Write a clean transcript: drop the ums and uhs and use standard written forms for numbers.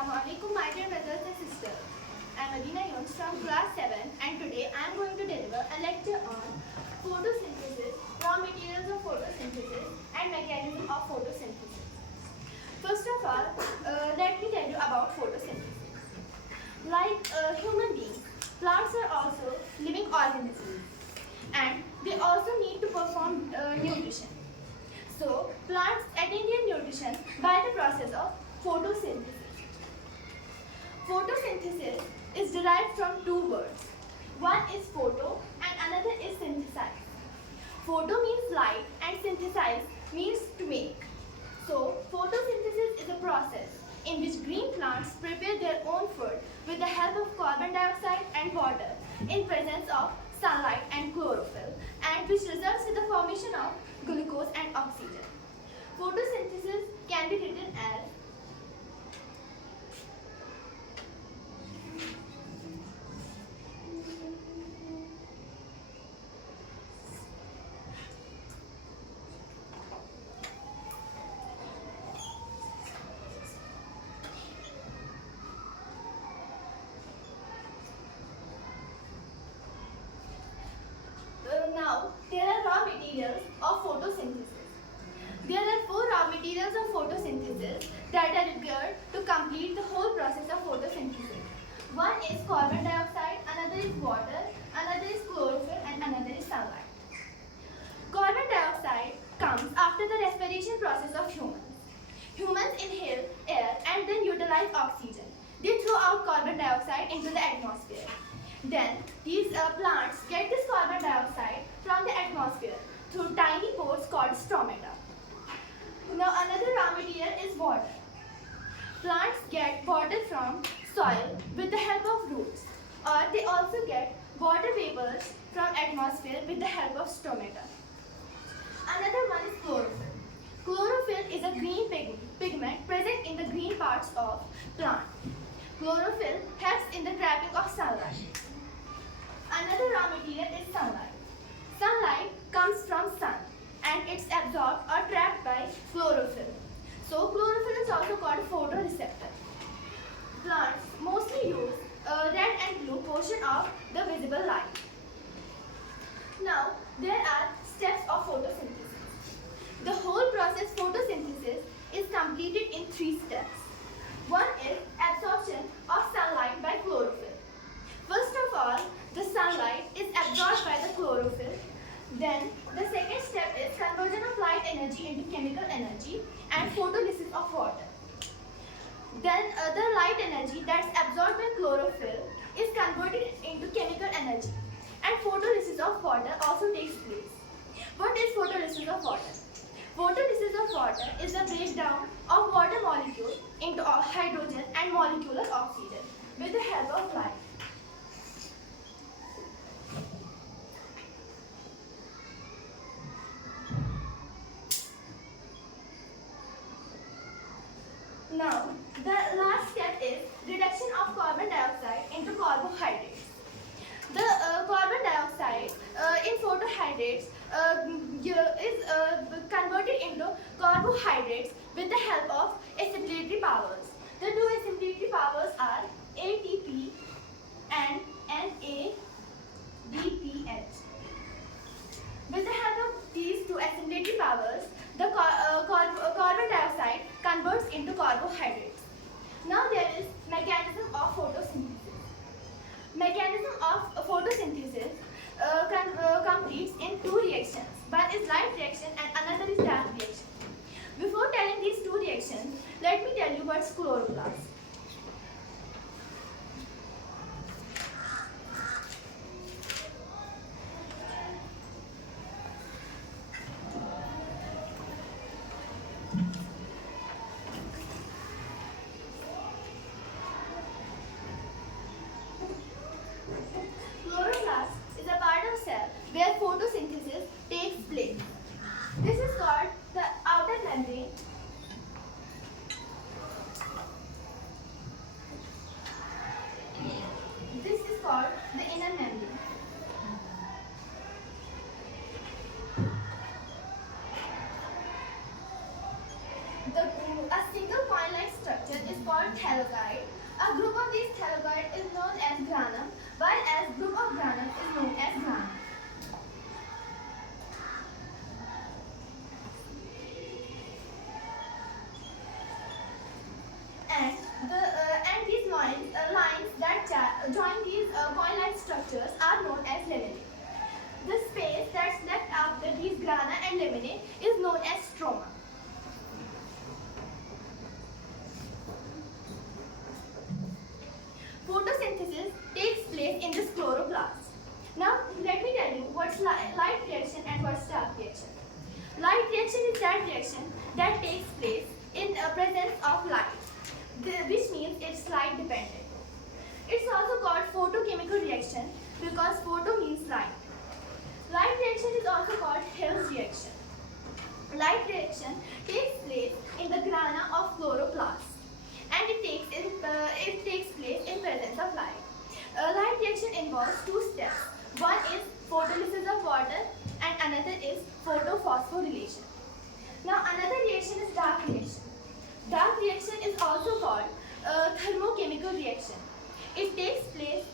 Assalamualaikum, my dear brothers and sisters. I am Adina Yunus from class 7 and today I am going to deliver a lecture on photosynthesis, raw materials of photosynthesis and mechanism of photosynthesis. First of all, let me tell you about photosynthesis. Like human beings, plants are also living organisms and they also need to perform nutrition. So, plants attain their nutrition by the process of photosynthesis. Photosynthesis is derived from two words. One is photo and another is synthesize. Photo means light and synthesize means to make. So, photosynthesis is a process in which green plants prepare their own food with the help of carbon dioxide and water in presence of sunlight and chlorophyll, and which results in the formation of glucose and oxygen. Photosynthesis can be written as now, there are raw materials of photosynthesis. There are four raw materials of photosynthesis that are required to complete the whole process of photosynthesis. One is carbon dioxide, another is water, another is chlorophyll and another is sunlight. Carbon dioxide comes after the respiration process of humans. Humans inhale air and then utilize oxygen. They throw out carbon dioxide into the atmosphere. Then these plants get this carbon dioxide from the atmosphere through tiny pores called stomata. Now another raw material is water. Plants get water from soil with the help of roots, or they also get water vapors from atmosphere with the help of stomata. Another one is chlorophyll. Chlorophyll is a green pigment present in the green parts of plant. Chlorophyll helps in the trapping of sunlight. Another raw material is sunlight. Sunlight comes from sun and it's absorbed or trapped by chlorophyll. So chlorophyll is also called photoreceptor. Plants mostly use red and blue portion of the visible light. Now there are steps of photosynthesis. The whole process photosynthesis is completed in three steps. One is absorption of sunlight by chlorophyll. First of all, the sunlight is absorbed by the chlorophyll. Then the second step is conversion of light energy into chemical energy and photolysis of water. Then the light energy that's absorbed by chlorophyll is converted into chemical energy and photolysis of water also takes place. What is photolysis of water? Photolysis of water is the breakdown of water molecule into hydrogen and molecular oxygen with the help of light. Now, the last step is reduction of carbon dioxide into carbohydrates. The carbon dioxide in photohydrates is converted into carbohydrates with the help of assimilatory powers. The two assimilatory powers are ATP and NADPH. With the help of these two assimilatory powers, the carbon dioxide converts into carbohydrates. Now there is mechanism of photosynthesis. Mechanism of photosynthesis completes in two reactions. One is light reaction and another is dark reaction. Before telling these two reactions, let me tell you what's chloroplast. Chloroplast is a part of cell where photosynthesis takes place. This is called the outer membrane are thalogide. A group of these thalogide is known as grana, while as group of grana is known as grana. And these lines that join these coin-like structures are known as laminae. The space that's left after these grana and laminae is known as stroma. Photosynthesis takes place in this chloroplast. Now, let me tell you what's light reaction and what's dark reaction. Light reaction is that reaction that takes place in the presence of light, which means it's light dependent. It's also called photochemical reaction because photo means light. Light reaction is also called Hill's reaction. Light reaction takes place in the grana of chloroplast and it takes place in presence of light. Light reaction involves two steps. One is photolysis of water and another is photophosphorylation. Now another reaction is dark reaction. Dark reaction is also called thermochemical reaction. It takes place